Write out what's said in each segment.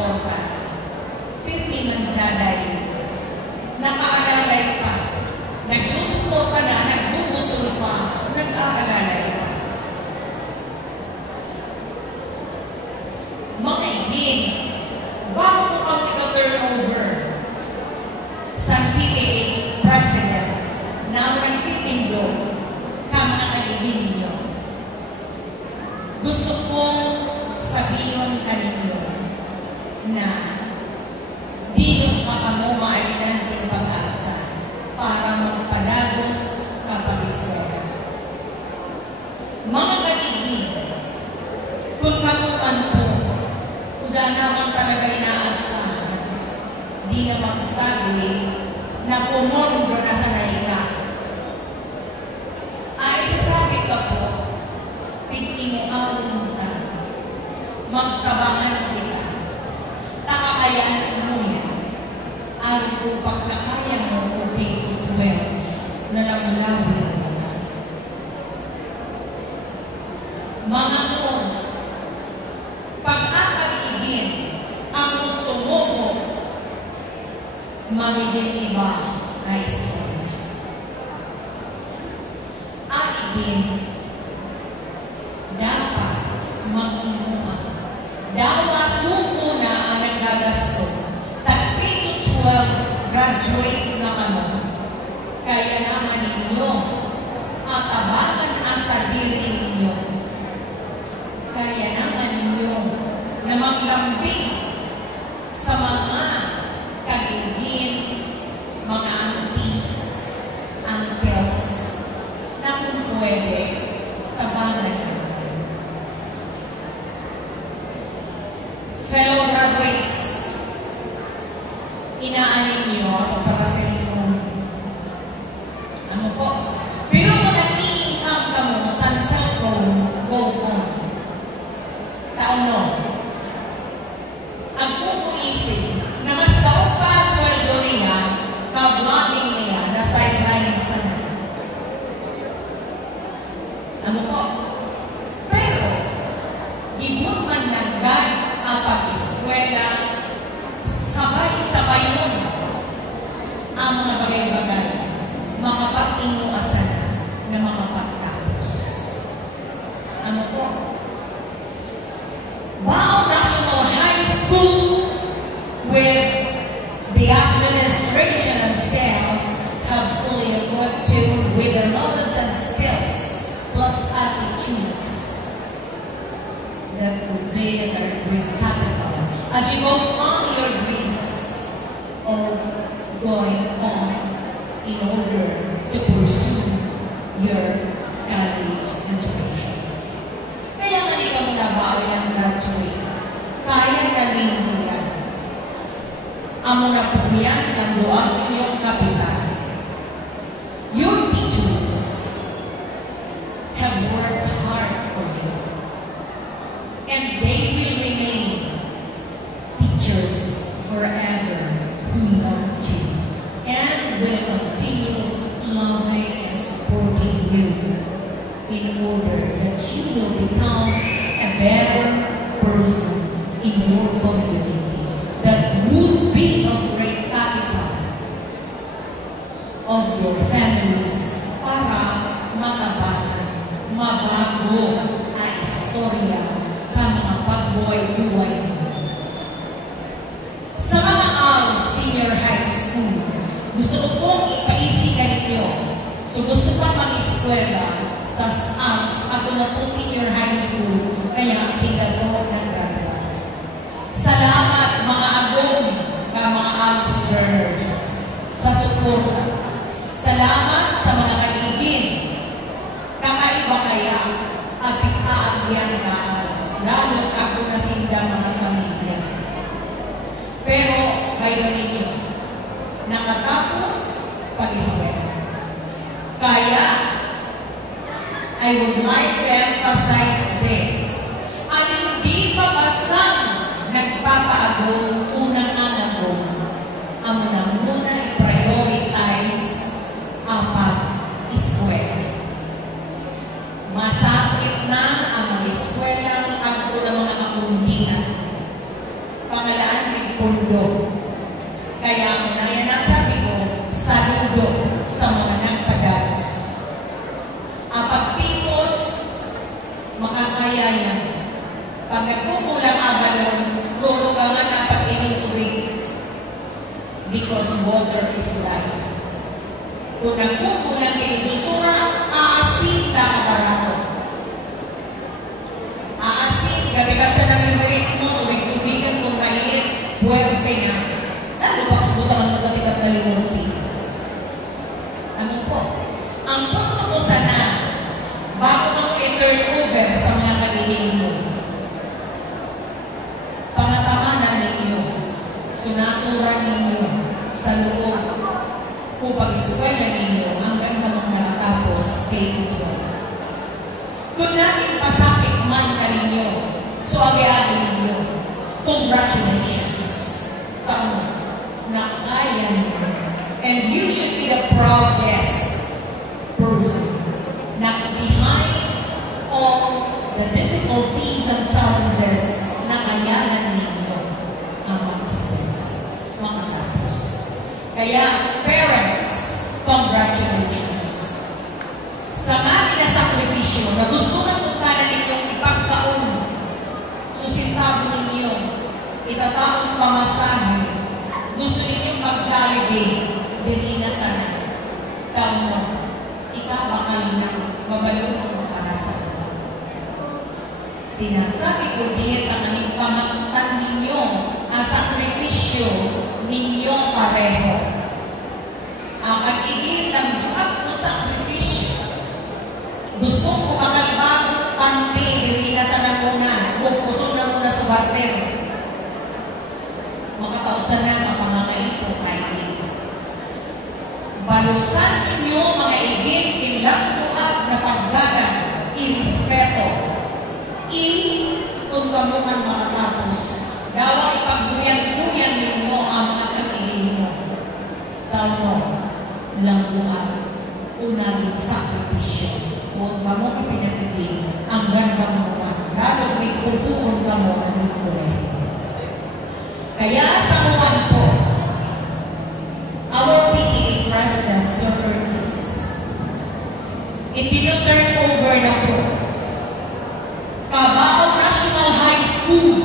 nagsusuporta. Pirmi ng Jaday. Nakaalalay pa. Nagsusuporta na, nagbubusol pa, nag-aalalay pa. Mga igin, bago mo kang ika-turnover sa PTA President na nagtitindo ka mga kaligin ninyo. Gusto kong sabihin ka ninyo na di ka mo mailan ng pag-asa para magpadagos kapag iswera. Mga kaligin, kung kamukan po, kuda naman talaga inaasahan, di na magsabi na pumondo na sa naika. Ay, sasabi ka po, piting ang unta, magtabangan kita, takakayan mo yan, at kung pagkakaya mo kung pinto 12, na lamulawi ang mga. Mga mo, pag-akaligin ang sumuko, magiging iba na istorya. Aigin, dapat mag-inuha. Dawa suko na ang nagagasto. Tagpito 12 graduate na kamo. Kaya naman ninyo, atabangan asa diri ninyo. Kaya naman ninyo na maglambing sa mga kaligin, mga aunties, uncles, na kung pwede, tabangan naman. Fellow graduates, inaanin niyo para sa inyo. Ano po? Pero kung nag-i-income ka mo sa cellphone, go on. Taon no? Ang pupuisip na mas taong pa sweldo niya, ka-vlogging niya, na sideline sa ano po? Pero, gibot man ng ang pag-eskwela, sabay-sabay yun ang mga bagay-bagay, makapag-inuasan na makapagtapos. Ano po? Bao National High School with the administration and staff have fully equipped you with the knowledge and skills plus attitudes that would make a great capital as you go on your dreams of going on in order to pursue your college education. Kaya nga di ka muna ng graduate, kaya na rin mo yan. Amo na po yan ang doang inyong kapital. Your teachers have worked hard for you. And they will remain teachers forever who loved you and will continue loving and supporting you in order that you will become a better person in your community that would be a great capital of your families para matabanan, mabago ang istorya ng mga pagbuhay-buhay. Sa mga ALS Senior High School, gusto ko pong ipaisikan ninyo. So gusto pa mag-eskwela sa ALS, ako na po Senior High School, kaya sila po nagdadala. Salamat mga agong ka mga ALS learners sa suporta. Salamat sa mga kaligin. Kakaiba kaya at ikaagyan ka lalo ako na sinda mga pamilya. Pero, kayo ninyo, nakatapos pag-iswela. Kaya, I would like to emphasize this. Ang hindi pa basang nagpapaagong unang anagong, ang muna i-prioritize ang pag-iswela. Masakit na ang mag-eskwela ang ng mga kakundihan. Pangalaan water is life. Kung nagkukulang kini susura, aasin ka barato. Aasin, gabigat sa namimurit mo, tubig-tubigan kung mainit, puwerte na. Lalo pa kung butang ang gabigat na limusin. Ano po? Ang punto ko sana, bago mo i-turn over sa mga kagiging mo, pangatamanan ninyo, sunaturan ninyo sa loob upang eskwela ninyo hanggang namang nakatapos K-12. Kung natin pasakit man ka ninyo, so agi-agi ninyo, congratulations. Tama, nakaya ninyo. And you should be the proudest person na behind all the difficulties and challenges na kayanan ninyo ang mga eskwela, makatapos. Kaya, parents, congratulations. Sa mga pinasakripisyo na gusto ng tukana ninyong ipagkaon, susintabi ninyo, itataong pamasahe, gusto ninyong mag-Jollibee, dili na sana. Taon mo, ikabakal na mabalong ang para sa mga. Sinasabi ko diyan ang aming pamakutan ninyo ang sakripisyo ninyo pareho. Ang pag-igil ng duhat ko sakripisyo. Gusto ko makalbang panti, dili na sa nakunan, kung kusong na muna sa barter. Makatausan na ang mga kaipo kayo. Balusan ninyo mga igil, ilang duhat na paggagan, irespeto. Kung kamuhan makatapos, dawa ipagbuyan-buyan ninyo ang mga kag-igil mo. Tao lang buhat, unaging sakripisyo. Kung kamo ipinagigil, ang ganda mo naman, lalo may kutuon ka mo ang nagkulay. Kaya sa buwan po, our PTA President, Sir Curtis, itino-turn over na po Cabao National High School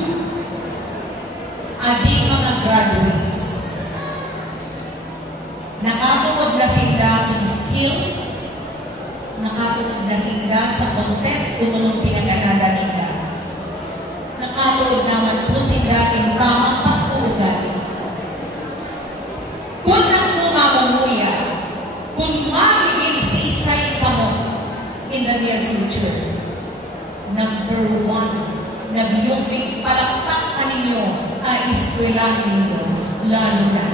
ating mga graduates. Nakatuod na sila in skill, nakatuod na sila sa content kung anong pinag-aralan nila. Nakatuod naman po sila in tamang pag-uugali. Kung ang mamumuya, kung magiging si-isay pa mo in the near future, number one, na biyong palakpak ka ninyo ay eskwela ninyo, lalo na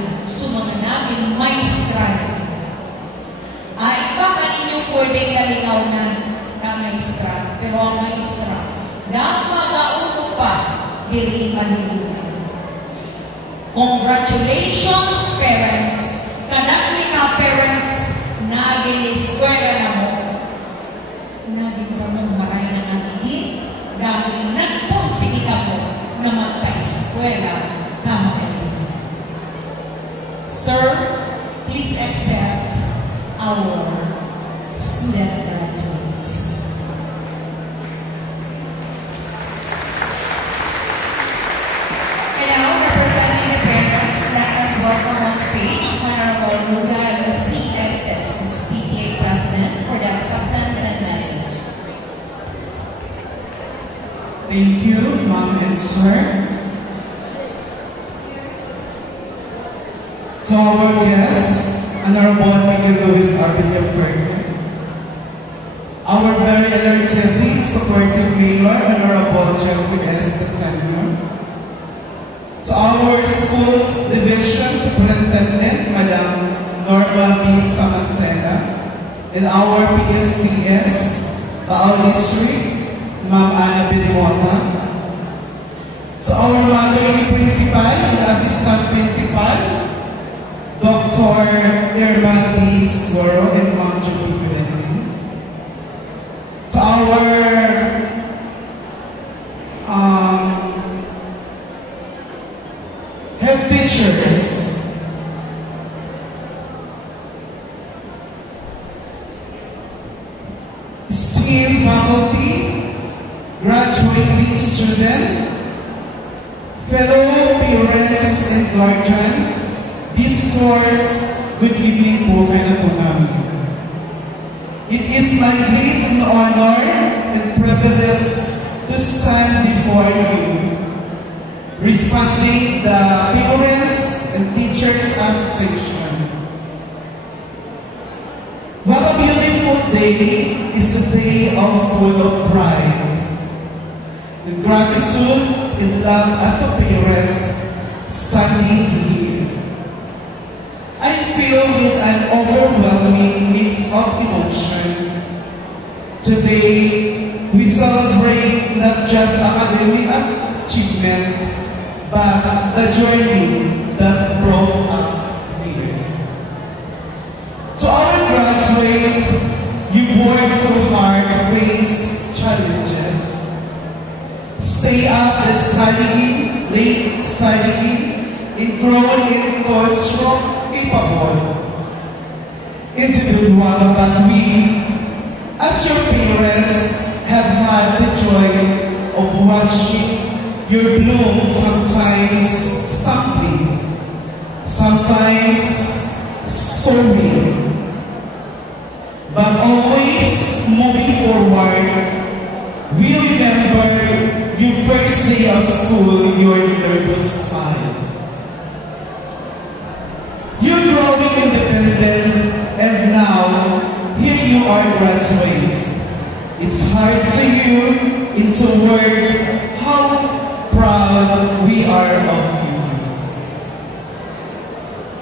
mga namin maestra. Iba ka ninyo pwedeng nalinaw na maestra, pero ang maestra, na mag-auto pa, diri maliligan. Congratulations, parents! Kanang ka parents, naging eskwela na mo. Naging ka mong maray na natigil, dahil nagpursige ka mo na magpa-eskwela ka makalimutan. Sir, please accept our student graduates. And now, representing the parents, let us welcome on stage Honorable Ruga CFS, PTA President, for the acceptance and message. Thank you, Ma'am and Sir. To our guests, Honorable Miguel Luis Ardilla Ferguson, our very energetic, supportive Mayor, Honorable Jeffrey S. Senior, to our school division superintendent, Madam Norma B. Samantella, and our PSPS, Baao District, Ma'am Ana Binmota, to our motherly principal and assistant principal, Dr. Irma D. Squirrel and Ma'am Julie Pimentel, to our head teachers, esteemed faculty, graduating students, fellow parents and guardians, visitors, good evening po kayo po namin. It is my great honor and privilege to stand before you, responding the Parents and Teachers Association. What a beautiful day is a day full of pride and gratitude and love as a parent standing here. I feel with an overwhelming mix of emotion. Today, we celebrate not just academic achievement, but the journey that brought us here. To our graduates, you worked so hard to face challenges. Stay up studying, late studying, and grown into a strong, capable individual. But we, as your parents, have had the joy of watching your bloom, sometimes stumbling, sometimes storming, but always moving forward. We remember your first day of school in your nervous smiles. You're growing independent, and now here you are graduating. It's hard to hear into words how proud we are of you.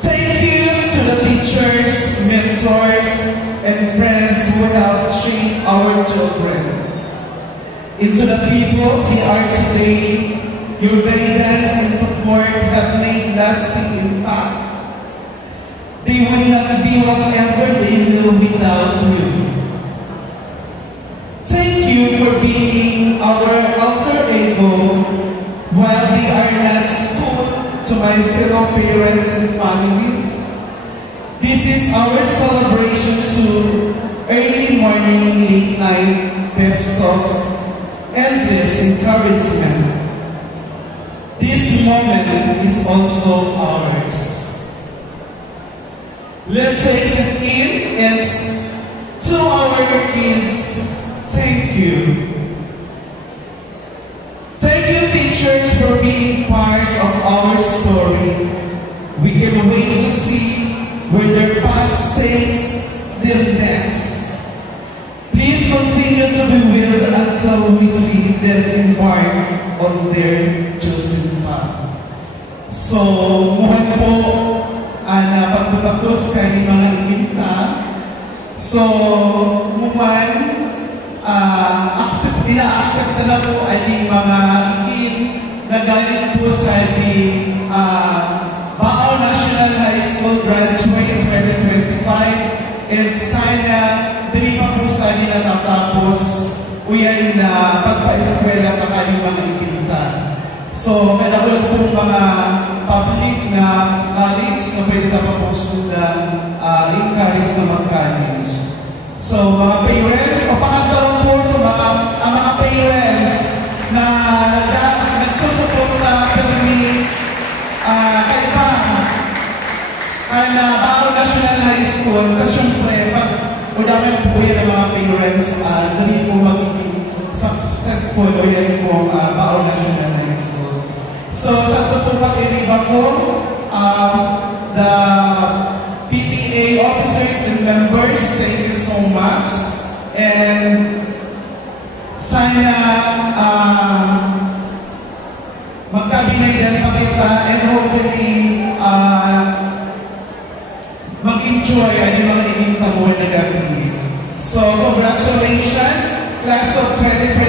Thank you to the teachers, mentors, and friends who helped shape our children into the people they are today. Your guidance and support have made lasting impact. They would not be whatever they will without you. Thank you for being our alter ego while they are not school to my fellow parents and families. This is our celebration to early morning, late night pep talks, endless encouragement. This moment is also ours. Let's take it in, and to our kids, thank you. Thank you, teachers, for being part of our story. We can wait to see where their path takes them next. Please continue to be with until we see them embark on their chosen path. So, muhan po na pagtatapos kayo mga ikinta. So, muhan, ina-accept na po ay mga ikin na galing po sa Baao National High School Graduate 2025, and sana dili pa po sa nila natapos uyan na pagpa-eskwela na kayong mga ikinta. So, kadawal po mga public na college na pwede na pa po sundan, encourage na mag-college. So, mga parents, papangatawag po sa mga parents na nagsusuport na kami na Baao National High School. Kasi syempre, pag udamay po yan ng mga parents, dali po magiging successful o yan po Baao National High School. So, sa ito po patiniba ko, the PTA officers and members, thank you so much. And sana magkabinaydan pa kita, and hopefully mag-enjoy ang mga inyong tamuan na gabi. So, congratulations, class of 2020.